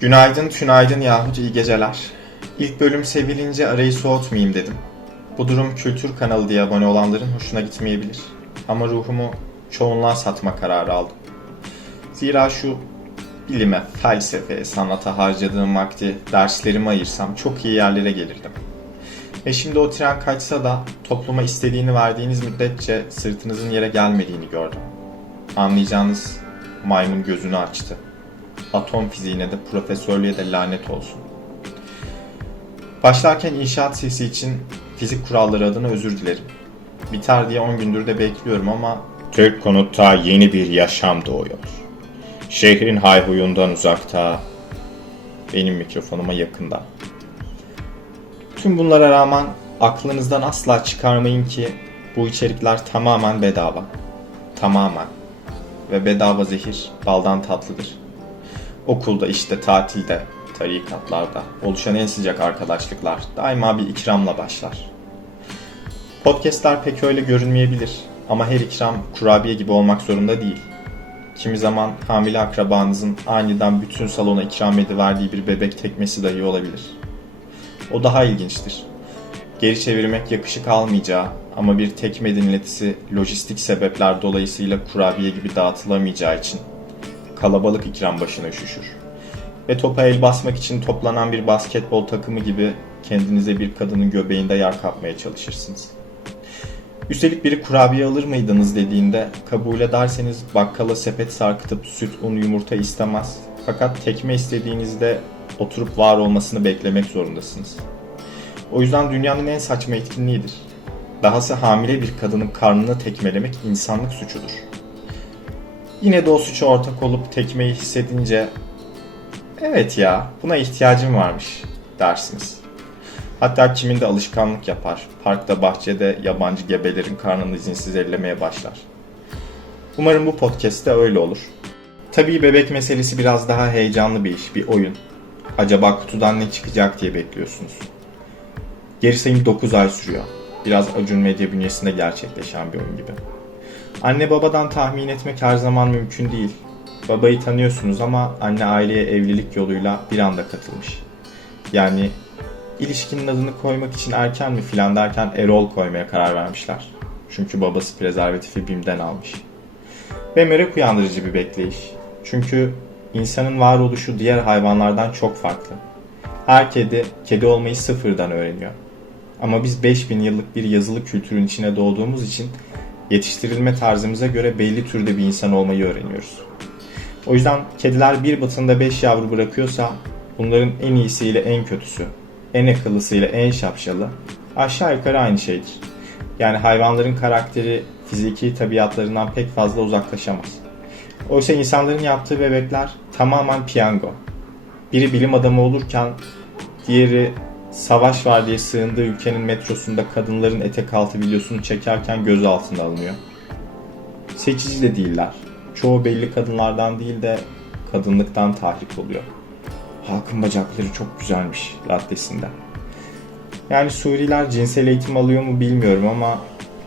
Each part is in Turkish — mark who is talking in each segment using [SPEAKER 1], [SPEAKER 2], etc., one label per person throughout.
[SPEAKER 1] Günaydın, tünaydın yahut iyi geceler. İlk bölüm sevilince arayı soğutmayayım dedim. Bu durum kültür kanalı diye abone olanların hoşuna gitmeyebilir. Ama ruhumu çoğunluğa satma kararı aldım. Zira şu bilime, felsefeye, sanata harcadığım vakti derslerime ayırsam çok iyi yerlere gelirdim. Ve şimdi o tren kaçsa da topluma istediğini verdiğiniz müddetçe sırtınızın yere gelmediğini gördüm. Anlayacağınız maymun gözünü açtı. Atom fiziğine de profesörlüğe de lanet olsun. Başlarken inşaat sesi için fizik kuralları adına özür dilerim. Biter diye 10 gündür de bekliyorum ama
[SPEAKER 2] Türk konutta yeni bir yaşam doğuyor. Şehrin hayhuyundan uzakta,
[SPEAKER 1] benim mikrofonuma yakında. Tüm bunlara rağmen aklınızdan asla çıkarmayın ki bu içerikler tamamen bedava. Tamamen. Ve bedava zehir baldan tatlıdır. Okulda, işte tatilde, tarikatlarda oluşan en sıcak arkadaşlıklar daima bir ikramla başlar. Podcastler pek öyle görünmeyebilir ama her ikram kurabiye gibi olmak zorunda değil. Kimi zaman hamile akrabanızın aniden bütün salona ikram ediverdiği bir bebek tekmesi dahi olabilir. O daha ilginçtir. Geri çevirmek yakışık almayacağı ama bir tekme dinletisi lojistik sebepler dolayısıyla kurabiye gibi dağıtılamayacağı için kalabalık ikram başına üşüşür. Ve topa el basmak için toplanan bir basketbol takımı gibi kendinize bir kadının göbeğinde yer kapmaya çalışırsınız. Üstelik biri kurabiye alır mıydınız dediğinde kabul ederseniz bakkala sepet sarkıtıp süt, un, yumurta istemez. Fakat tekme istediğinizde oturup var olmasını beklemek zorundasınız. O yüzden dünyanın en saçma etkinliğidir. Dahası hamile bir kadının karnını tekmelemek insanlık suçudur. Yine de o suça ortak olup tekmeyi hissedince evet ya buna ihtiyacım varmış dersiniz. Hatta kimin de alışkanlık yapar. Parkta bahçede yabancı gebelerin karnını izinsiz ellemeye başlar. Umarım bu podcast'te öyle olur. Tabii bebek meselesi biraz daha heyecanlı bir iş, bir oyun. Acaba kutudan ne çıkacak diye bekliyorsunuz. Geri sayım 9 ay sürüyor. Biraz Acun Medya bünyesinde gerçekleşen bir oyun gibi. Anne babadan tahmin etmek her zaman mümkün değil. Babayı tanıyorsunuz ama anne aileye evlilik yoluyla bir anda katılmış. Yani ilişkinin adını koymak için erken mi filan derken Erol koymaya karar vermişler. Çünkü babası prezervatifi BİM'den almış. Ve merak uyandırıcı bir bekleyiş. Çünkü insanın varoluşu diğer hayvanlardan çok farklı. Her kedi, kedi olmayı sıfırdan öğreniyor. Ama biz 5000 yıllık bir yazılı kültürün içine doğduğumuz için yetiştirilme tarzımıza göre belli türde bir insan olmayı öğreniyoruz. O yüzden kediler bir batında 5 yavru bırakıyorsa bunların en iyisiyle en kötüsü, en akıllısıyla en şapşalı aşağı yukarı aynı şeydir. Yani hayvanların karakteri fiziki tabiatlarından pek fazla uzaklaşamaz. Oysa insanların yaptığı bebekler tamamen piyango. Biri bilim adamı olurken diğeri savaş var diye sığındığı ülkenin metrosunda kadınların etek altı videosunu çekerken gözaltına alınıyor. Seçici de değiller. Çoğu belli kadınlardan değil de kadınlıktan tahrik oluyor. Halkın bacakları çok güzelmiş raddesinden. Yani Suriler cinsel eğitim alıyor mu bilmiyorum ama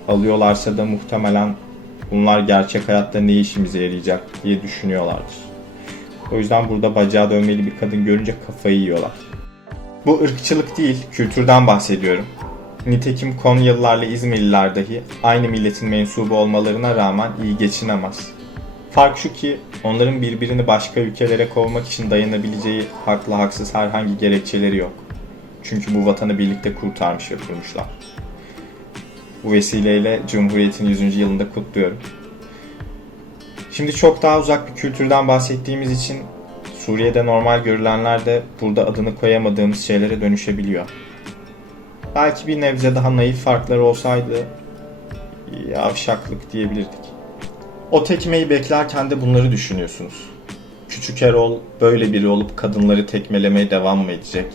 [SPEAKER 1] alıyorlarsa da muhtemelen bunlar gerçek hayatta ne işimize yarayacak diye düşünüyorlardır. O yüzden burada bacağı dönmeli bir kadın görünce kafayı yiyorlar. Bu ırkçılık değil, kültürden bahsediyorum. Nitekim Konyalılarla İzmirliler dahi aynı milletin mensubu olmalarına rağmen iyi geçinemez. Fark şu ki onların birbirini başka ülkelere kovmak için dayanabileceği haklı haksız herhangi gerekçeleri yok. Çünkü bu vatanı birlikte kurtarmış ve kurmuşlar. Bu vesileyle Cumhuriyet'in 100. yılında kutluyorum. Şimdi çok daha uzak bir kültürden bahsettiğimiz için Suriye'de normal görülenler de burada adını koyamadığımız şeylere dönüşebiliyor. Belki bir nebze daha naif farklar olsaydı yavşaklık diyebilirdik. O tekmeyi beklerken de bunları düşünüyorsunuz. Küçük Erol böyle biri olup kadınları tekmelemeye devam mı edecek?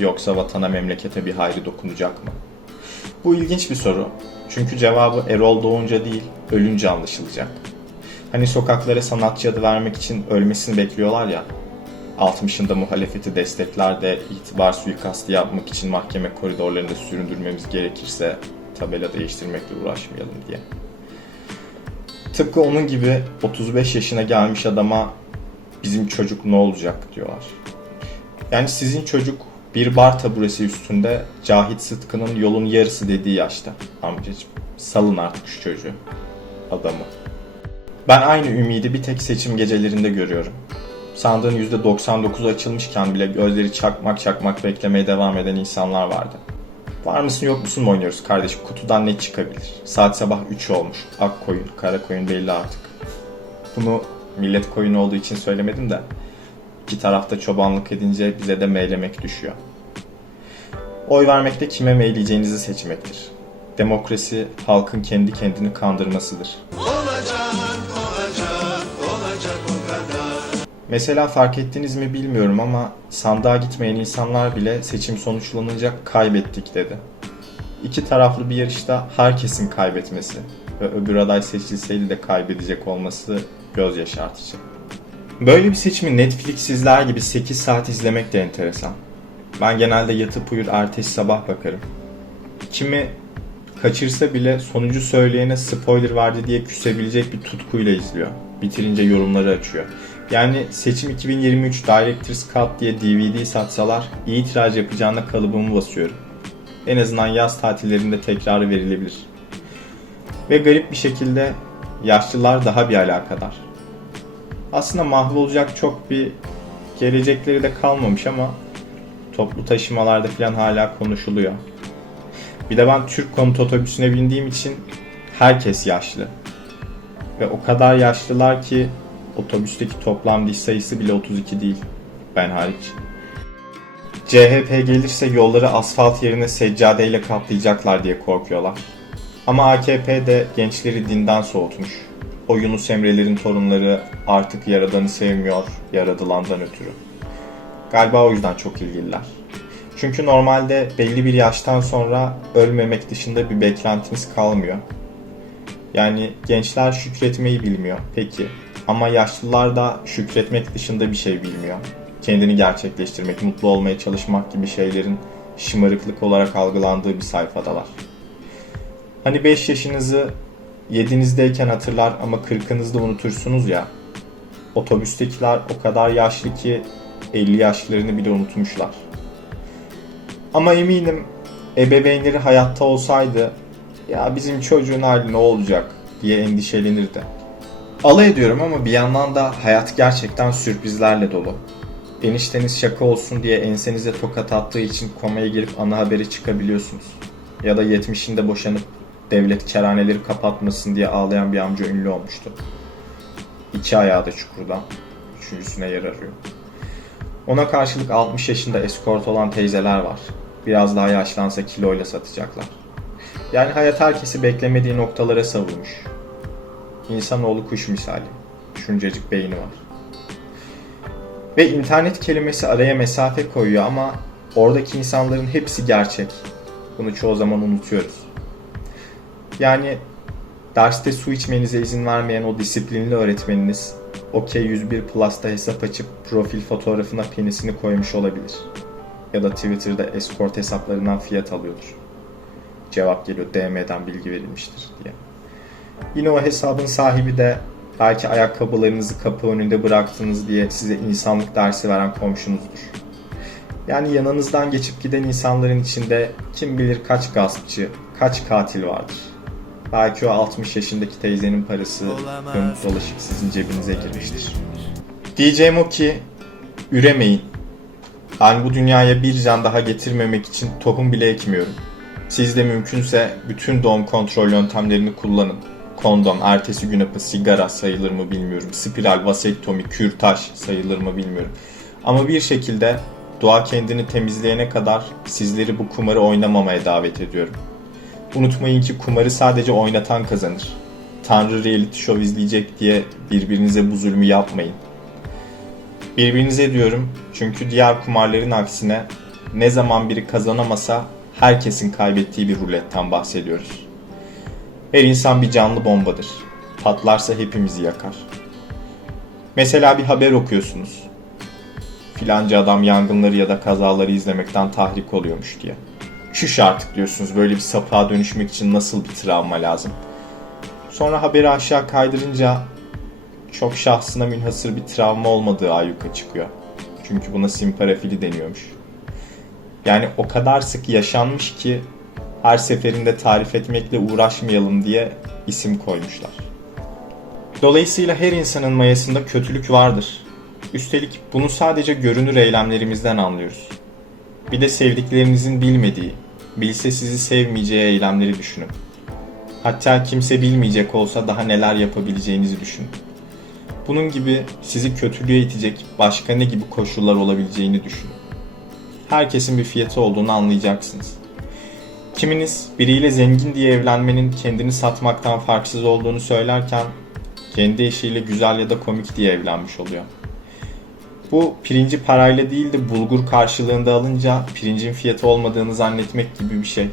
[SPEAKER 1] Yoksa vatana memlekete bir hayrı dokunacak mı? Bu ilginç bir soru. Çünkü cevabı Erol doğunca değil, ölünce anlaşılacak. Hani sokaklara sanatçı adı vermek için ölmesini bekliyorlar ya. 60'ında muhalefeti destekler de itibar suikastı yapmak için mahkeme koridorlarında süründürmemiz gerekirse tabela değiştirmekle uğraşmayalım diye. Tıpkı onun gibi 35 yaşına gelmiş adama bizim çocuk ne olacak diyorlar. Yani sizin çocuk bir bar taburesi üstünde Cahit Sıtkı'nın yolun yarısı dediği yaşta. Amcacığım salın artık şu çocuğu. Adamı. Ben aynı ümidi bir tek seçim gecelerinde görüyorum. Sandığın %99'u açılmışken bile gözleri çakmak çakmak beklemeye devam eden insanlar vardı. Var mısın yok musun mu oynuyoruz kardeşim? Kutudan ne çıkabilir? Saat sabah 3 olmuş. Ak koyun, kara koyun belli artık. Bunu millet koyunu olduğu için söylemedim de iki tarafta çobanlık edince bize de meylemek düşüyor. Oy vermekte kime meyleyeceğinizi seçmektir. Demokrasi halkın kendi kendini kandırmasıdır. Mesela fark ettiniz mi bilmiyorum ama sandığa gitmeyen insanlar bile seçim sonuçlanınca kaybettik dedi. İki taraflı bir yarışta herkesin kaybetmesi ve öbür aday seçilseydi de kaybedecek olması göz yaşartıcı. Böyle bir seçimi Netflix izler gibi 8 saat izlemek de enteresan. Ben genelde yatıp uyur ertesi sabah bakarım. Kimi kaçırsa bile sonucu söyleyene spoiler verdi diye küsebilecek bir tutkuyla izliyor. Bitirince yorumları açıyor. Yani seçim 2023 Director's Cut diye DVD satsalar iyi tiraj yapacağına kalıbımı basıyorum. En azından yaz tatillerinde tekrarı verilebilir. Ve garip bir şekilde yaşlılar daha bir alakadar. Aslında mahvolacak çok bir gelecekleri de kalmamış ama toplu taşımalarda falan hala konuşuluyor. Bir de ben Türk konut otobüsüne bindiğim için herkes yaşlı. Ve o kadar yaşlılar ki otobüsteki toplam diş sayısı bile 32 değil. Ben hariç. CHP gelirse yolları asfalt yerine seccadeyle kaplayacaklar diye korkuyorlar. Ama AKP de gençleri dinden soğutmuş. O Yunus Emre'lerin torunları artık Yaradan'ı sevmiyor, Yaradılandan ötürü. Galiba o yüzden çok ilgililer. Çünkü normalde belli bir yaştan sonra ölmemek dışında bir beklentimiz kalmıyor. Yani gençler şükretmeyi bilmiyor. Peki. Ama yaşlılar da şükretmek dışında bir şey bilmiyor. Kendini gerçekleştirmek, mutlu olmaya çalışmak gibi şeylerin şımarıklık olarak algılandığı bir sayfadalar. Hani 5 yaşınızı 7'nizdeyken hatırlar ama 40'ınızda unutursunuz ya. Otobüstekiler o kadar yaşlı ki 50 yaşlarını bile unutmuşlar. Ama eminim ebeveynleri hayatta olsaydı ya bizim çocuğun hali ne olacak diye endişelenirdi. Alay ediyorum ama bir yandan da hayat gerçekten sürprizlerle dolu. Enişteniz şaka olsun diye ensenize tokat attığı için komaya girip ana haberi çıkabiliyorsunuz. Ya da 70'inde boşanıp devlet kerhaneleri kapatmasın diye ağlayan bir amca ünlü olmuştu. İki ayağı da çukurda, üçüncüsüne yer arıyor. Ona karşılık 60 yaşında eskort olan teyzeler var. Biraz daha yaşlansa kiloyla satacaklar. Yani hayat herkesi beklemediği noktalara savurmuş. İnsanoğlu kuş misali. Şuncacık beyni var. Ve internet kelimesi araya mesafe koyuyor ama oradaki insanların hepsi gerçek. Bunu çoğu zaman unutuyoruz. Yani derste su içmenize izin vermeyen o disiplinli öğretmeniniz OK 101 Plus'ta hesap açıp profil fotoğrafına penisini koymuş olabilir. Ya da Twitter'da escort hesaplarından fiyat alıyordur. Cevap geliyor DM'den bilgi verilmiştir diye. Yine o hesabın sahibi de belki ayakkabılarınızı kapı önünde bıraktınız diye size insanlık dersi veren komşunuzdur. Yani yanınızdan geçip giden insanların içinde kim bilir kaç gaspçı, kaç katil vardır. Belki o 60 yaşındaki teyzenin parası dönüp dolaşıp sizin cebinize girmiştir. Diyeceğim o ki üremeyin. Ben bu dünyaya bir can daha getirmemek için tohum bile ekmiyorum. Siz de mümkünse bütün doğum kontrol yöntemlerini kullanın. Kondom, ertesi gün hapı, sigara sayılır mı bilmiyorum. Spiral, vasektomi, kürtaj sayılır mı bilmiyorum. Ama bir şekilde doğa kendini temizleyene kadar sizleri bu kumarı oynamamaya davet ediyorum. Unutmayın ki kumarı sadece oynatan kazanır. Tanrı reality show izleyecek diye birbirinize bu zulmü yapmayın. Birbirinize diyorum çünkü diğer kumarların aksine ne zaman biri kazanamasa herkesin kaybettiği bir ruletten bahsediyoruz. Her insan bir canlı bombadır. Patlarsa hepimizi yakar. Mesela bir haber okuyorsunuz. Filanca adam yangınları ya da kazaları izlemekten tahrik oluyormuş diye. Şuş artık diyorsunuz böyle bir sapığa dönüşmek için nasıl bir travma lazım. Sonra haberi aşağı kaydırınca çok şahsına münhasır bir travma olmadığı ayyuka çıkıyor. Çünkü buna simparafili deniyormuş. Yani o kadar sık yaşanmış ki her seferinde tarif etmekle uğraşmayalım diye isim koymuşlar. Dolayısıyla her insanın mayasında kötülük vardır. Üstelik bunu sadece görünür eylemlerimizden anlıyoruz. Bir de sevdiklerinizin bilmediği, bilse sizi sevmeyeceği eylemleri düşünün. Hatta kimse bilmeyecek olsa daha neler yapabileceğinizi düşünün. Bunun gibi sizi kötülüğe itecek başka ne gibi koşullar olabileceğini düşünün. Herkesin bir fiyatı olduğunu anlayacaksınız. Kiminiz biriyle zengin diye evlenmenin kendini satmaktan farksız olduğunu söylerken kendi eşiyle güzel ya da komik diye evlenmiş oluyor. Bu pirinci parayla değil de bulgur karşılığında alınca pirincin fiyatı olmadığını zannetmek gibi bir şey.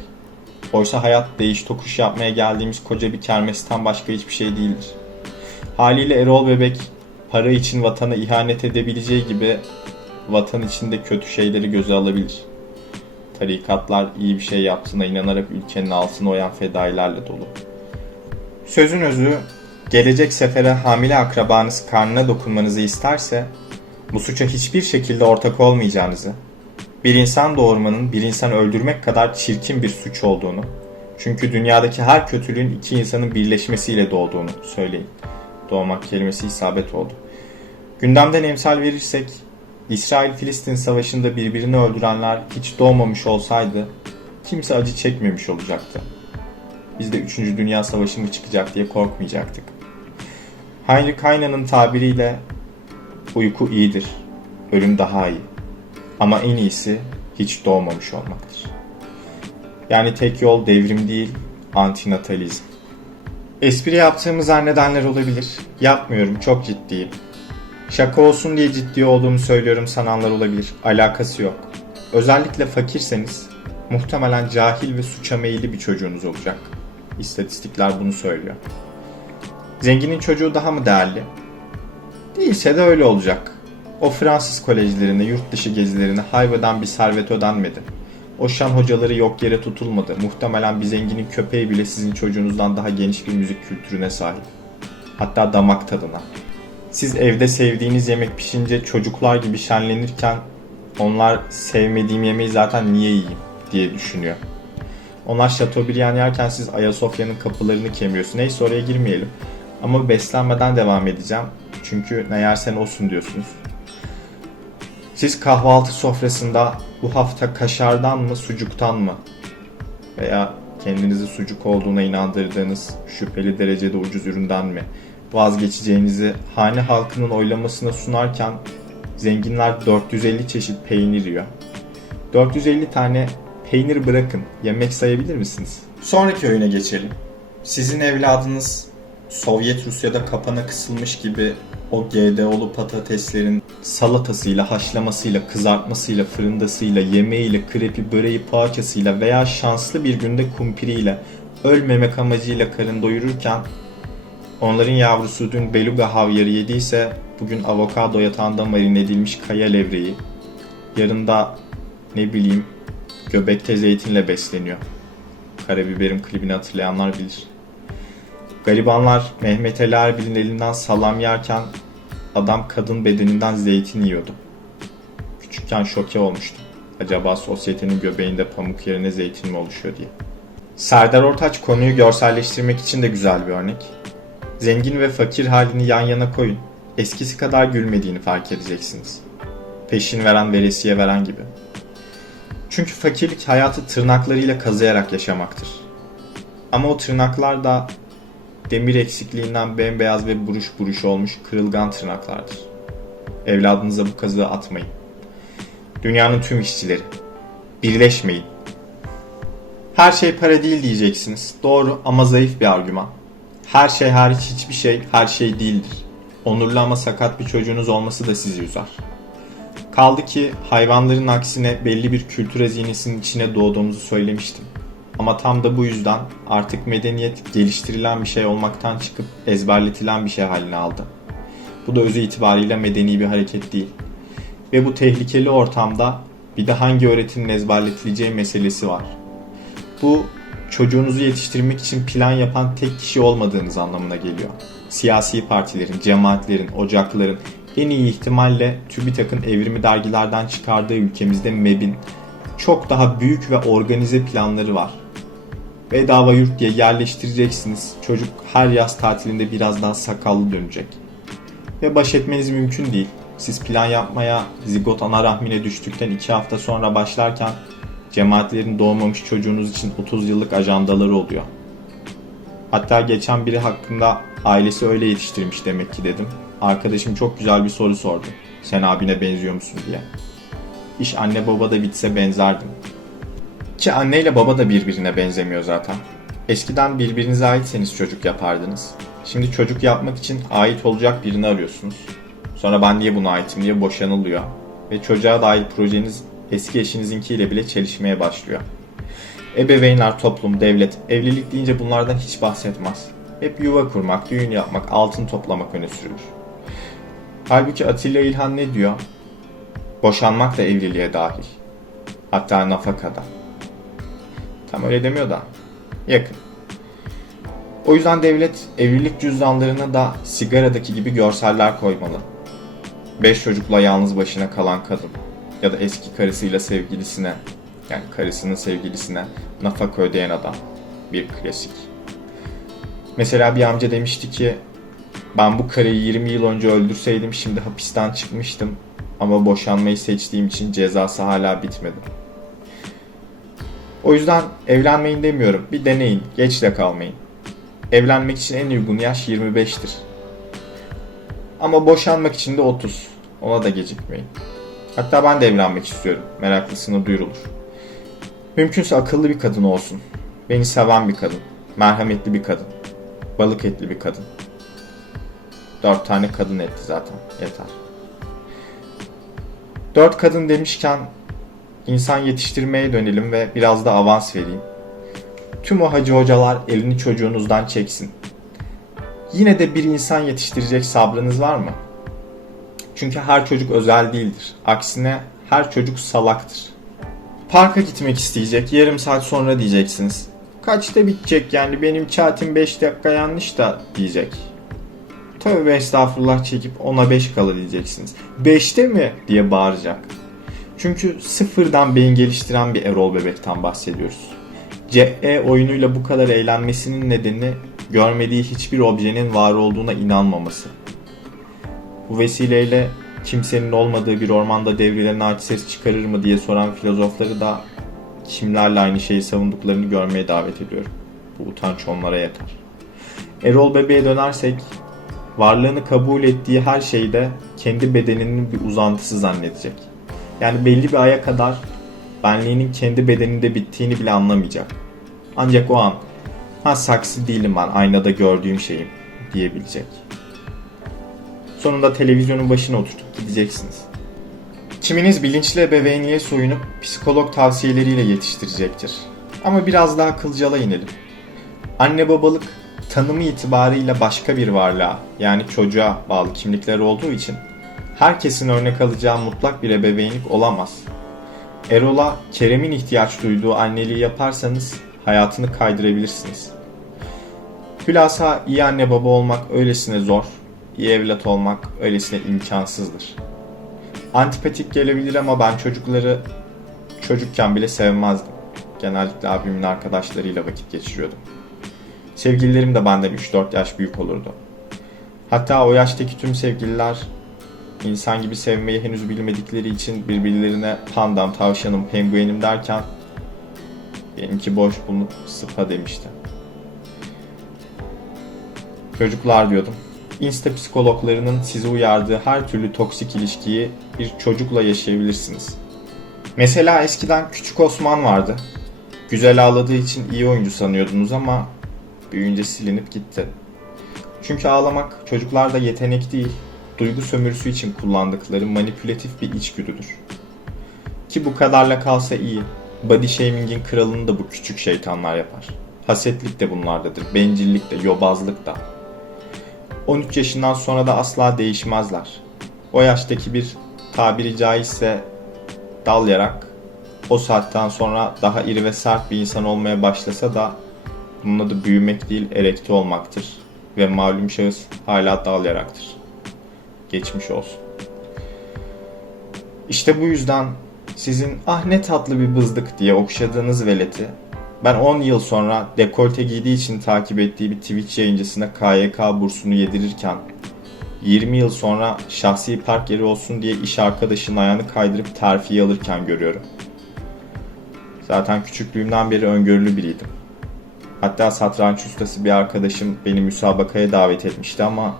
[SPEAKER 1] Oysa hayat değiş tokuş yapmaya geldiğimiz koca bir kermesten başka hiçbir şey değildir. Haliyle Erol Bebek para için vatana ihanet edebileceği gibi vatan içinde kötü şeyleri göze alabilir. Tarikatlar iyi bir şey yaptığına inanarak ülkenin altına oyan fedailerle dolu. Sözün özü, gelecek sefere hamile akrabanız karnına dokunmanızı isterse, bu suça hiçbir şekilde ortak olmayacağınızı, bir insan doğurmanın bir insan öldürmek kadar çirkin bir suç olduğunu, çünkü dünyadaki her kötülüğün iki insanın birleşmesiyle doğduğunu söyleyin. Doğmak kelimesi isabet oldu. Gündemden emsal verirsek, İsrail-Filistin savaşında birbirini öldürenler hiç doğmamış olsaydı kimse acı çekmemiş olacaktı. Biz de 3. Dünya Savaşı mı çıkacak diye korkmayacaktık. Heinrich Heine'nin tabiriyle uyku iyidir, ölüm daha iyi. Ama en iyisi hiç doğmamış olmaktır. Yani tek yol devrim değil, antinatalizm. Espri yaptığımı zannedenler olabilir. Yapmıyorum, çok ciddiyim. Şaka olsun diye ciddi olduğumu söylüyorum sananlar olabilir. Alakası yok. Özellikle fakirseniz muhtemelen cahil ve suça meyilli bir çocuğunuz olacak. İstatistikler bunu söylüyor. Zenginin çocuğu daha mı değerli? Değilse de öyle olacak. O Fransız kolejlerine, yurt dışı gezilerine hayvadan bir servet ödenmedi. O şan hocaları yok yere tutulmadı. Muhtemelen bir zenginin köpeği bile sizin çocuğunuzdan daha geniş bir müzik kültürüne sahip. Hatta damak tadına. Siz evde sevdiğiniz yemek pişince çocuklar gibi şenlenirken onlar sevmediğim yemeği zaten niye yiyeyim diye düşünüyor. Onlar Chateaubriand yerken siz Ayasofya'nın kapılarını kemiyorsunuz. Neyse oraya girmeyelim. Ama beslenmeden devam edeceğim. Çünkü ne yersen olsun diyorsunuz. Siz kahvaltı sofrasında bu hafta kaşardan mı sucuktan mı veya kendinizi sucuk olduğuna inandırdığınız şüpheli derecede ucuz üründen mi vazgeçeceğinizi hane halkının oylamasına sunarken zenginler 450 çeşit peynir yiyor. 450 tane peynir bırakın. Yemek sayabilir misiniz? Sonraki öğüne geçelim. Sizin evladınız Sovyet Rusya'da kapana kısılmış gibi o GDO'lu patateslerin salatasıyla, haşlamasıyla, kızartmasıyla, fırındasıyla, yemeğiyle, krepi, böreği, poğaçasıyla veya şanslı bir günde kumpiriyle ölmemek amacıyla karın doyururken onların yavrusu dün beluga havyarı yediyse bugün avokado yatağında marine edilmiş kaya levreği, yarın da ne bileyim göbekte zeytinle besleniyor. Karabiberim klibini hatırlayanlar bilir. Garibanlar Mehmet Ali Erbil'in elinden salam yerken adam kadın bedeninden zeytin yiyordu. Küçükken şoke olmuştum. Acaba sosyetenin göbeğinde pamuk yerine zeytin mi oluşuyor diye. Serdar Ortaç konuyu görselleştirmek için de güzel bir örnek. Zengin ve fakir halini yan yana koyun. Eskisi kadar gülmediğini fark edeceksiniz. Peşin veren veresiye veren gibi. Çünkü fakirlik hayatı tırnaklarıyla kazıyarak yaşamaktır. Ama o tırnaklar da demir eksikliğinden bembeyaz ve buruş buruş olmuş kırılgan tırnaklardır. Evladınıza bu kazığı atmayın. Dünyanın tüm işçileri. Birleşmeyin. Her şey para değil diyeceksiniz. Doğru ama zayıf bir argüman. Her şey hariç hiçbir şey her şey değildir. Onurlu ama sakat bir çocuğunuz olması da sizi üzer. Kaldı ki hayvanların aksine belli bir kültür hazinesinin içine doğduğumuzu söylemiştim. Ama tam da bu yüzden artık medeniyet geliştirilen bir şey olmaktan çıkıp ezberletilen bir şey haline aldı. Bu da özü itibariyle medeni bir hareket değil. Ve bu tehlikeli ortamda bir de hangi öğretinin ezberletileceği meselesi var. Bu çocuğunuzu yetiştirmek için plan yapan tek kişi olmadığınız anlamına geliyor. Siyasi partilerin, cemaatlerin, ocakların, en iyi ihtimalle TÜBİTAK'ın evrimi dergilerden çıkardığı ülkemizde MEB'in çok daha büyük ve organize planları var. Bedava yurt diye yerleştireceksiniz. Çocuk her yaz tatilinde biraz daha sakallı dönecek. Ve baş etmeniz mümkün değil. Siz plan yapmaya zigot ana rahmine düştükten 2 hafta sonra başlarken cemaatlerin doğmamış çocuğunuz için 30 yıllık ajandaları oluyor. Hatta geçen biri hakkında ailesi öyle yetiştirmiş demek ki dedim. Arkadaşım çok güzel bir soru sordu. Sen abine benziyor musun diye. İş anne baba da bitse benzerdim. Ki anneyle baba da birbirine benzemiyor zaten. Eskiden birbirinize aitseniz çocuk yapardınız. Şimdi çocuk yapmak için ait olacak birini arıyorsunuz. Sonra ben niye buna aitim diye boşanılıyor. Ve çocuğa dair projeniz eski eşinizinkiyle bile çelişmeye başlıyor. Ebeveynler, toplum, devlet, evlilik deyince bunlardan hiç bahsetmez. Hep yuva kurmak, düğün yapmak, altın toplamak öne sürülür. Halbuki Atilla İlhan ne diyor? Boşanmak da evliliğe dahil. Hatta nafakada. Tam öyle demiyor da. Yakın. O yüzden devlet evlilik cüzdanlarına da sigaradaki gibi görseller koymalı. Beş çocukla yalnız başına kalan kadın ya da eski karısıyla sevgilisine yani karısının sevgilisine nafaka ödeyen adam. Bir klasik. Mesela bir amca demişti ki ben bu karıyı 20 yıl önce öldürseydim şimdi hapisten çıkmıştım ama boşanmayı seçtiğim için cezası hala bitmedi. O yüzden evlenmeyin demiyorum. Bir deneyin. Geç de kalmayın. Evlenmek için en uygun yaş 25'tir. Ama boşanmak için de 30. Ona da gecikmeyin. Hatta ben de evlenmek istiyorum. Meraklısına duyurulur. Mümkünse akıllı bir kadın olsun. Beni seven bir kadın. Merhametli bir kadın. Balık etli bir kadın. Dört tane kadın etti zaten. Yeter. Dört kadın demişken insan yetiştirmeye dönelim ve biraz da avans vereyim. Tüm o hacı hocalar elini çocuğunuzdan çeksin. Yine de bir insan yetiştirecek sabrınız var mı? Çünkü her çocuk özel değildir. Aksine her çocuk salaktır. Parka gitmek isteyecek, yarım saat sonra diyeceksiniz. Kaçta bitecek yani benim çaatim 5 dakika yanlış da diyecek. Tövbe estağfurullah çekip ona 5 kala diyeceksiniz. 5'te mi diye bağıracak. Çünkü sıfırdan beyin geliştiren bir Erol bebekten bahsediyoruz. CE oyunuyla bu kadar eğlenmesinin nedeni görmediği hiçbir objenin var olduğuna inanmaması. Bu vesileyle kimsenin olmadığı bir ormanda devrilen ağaç ses çıkarır mı diye soran filozofları da kimlerle aynı şeyi savunduklarını görmeye davet ediyorum. Bu utanç onlara yeter. Erol bebeğe dönersek varlığını kabul ettiği her şeyde kendi bedeninin bir uzantısı zannedecek. Yani belli bir aya kadar benliğinin kendi bedeninde bittiğini bile anlamayacak. Ancak o an ha saksı değilim ben aynada gördüğüm şeyim diyebilecek. Sonunda televizyonun başına oturtup gideceksiniz. Kiminiz bilinçli ebeveynliğe soyunup psikolog tavsiyeleriyle yetiştirecektir. Ama biraz daha kılcala inelim. Anne babalık tanımı itibarıyla başka bir varlığa yani çocuğa bağlı kimlikler olduğu için herkesin örnek alacağı mutlak bir ebeveynlik olamaz. Erol'a Kerem'in ihtiyaç duyduğu anneliği yaparsanız hayatını kaydırabilirsiniz. Hülasa iyi anne baba olmak öylesine zor, iyi evlat olmak öylesine imkansızdır. Antipatik gelebilir ama ben çocukları çocukken bile sevmezdim. Genellikle abimin arkadaşlarıyla vakit geçiriyordum. Sevgililerim de benden 3-4 yaş büyük olurdu. Hatta o yaştaki tüm sevgililer insan gibi sevmeyi henüz bilmedikleri için birbirlerine pandam, tavşanım, penguenim derken benimki boş bulunup sıpa demişti. Çocuklar diyordum. Insta psikologlarının sizi uyardığı her türlü toksik ilişkiyi bir çocukla yaşayabilirsiniz. Mesela eskiden Küçük Osman vardı. Güzel ağladığı için iyi oyuncu sanıyordunuz ama büyüyünce silinip gitti. Çünkü ağlamak çocuklarda yetenek değil, duygu sömürüsü için kullandıkları manipülatif bir içgüdüdür. Ki bu kadarla kalsa iyi. Body shaming'in kralını da bu küçük şeytanlar yapar. Hasetlik de bunlardadır, bencillik de, yobazlık da. 13 yaşından sonra da asla değişmezler. O yaştaki bir tabiri caizse dal yarak o saatten sonra daha iri ve sert bir insan olmaya başlasa da bunun adı büyümek değil erekte olmaktır. Ve malum şahıs hala dal yaraktır. Geçmiş olsun. İşte bu yüzden sizin ah ne tatlı bir bızdık diye okşadığınız veleti ben 10 yıl sonra dekolte giydiği için takip ettiği bir Twitch yayıncısına KYK bursunu yedirirken 20 yıl sonra şahsi park yeri olsun diye iş arkadaşının ayağını kaydırıp terfi alırken görüyorum. Zaten küçüklüğümden beri öngörülü biriydim. Hatta satranç ustası bir arkadaşım beni müsabakaya davet etmişti ama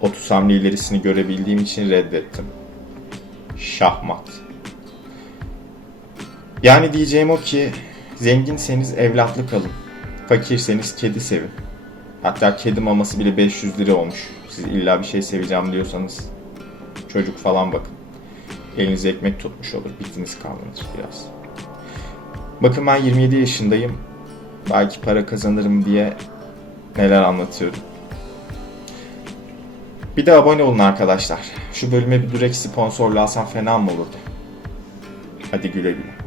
[SPEAKER 1] 30 hamle ilerisini görebildiğim için reddettim. Şahmat. Yani diyeceğim o ki zenginseniz evlatlık alın. Fakirseniz kedi sevin. Hatta kedi maması bile 500 lira olmuş. Siz illa bir şey seveceğim diyorsanız çocuk falan bakın. Elinize ekmek tutmuş olur. Bitiniz kalmanız biraz. Bakın ben 27 yaşındayım. Belki para kazanırım diye neler anlatıyorum. Bir de abone olun arkadaşlar. Şu bölüme bir Durex sponsorlu alsam fena mı olurdu? Hadi güle güle.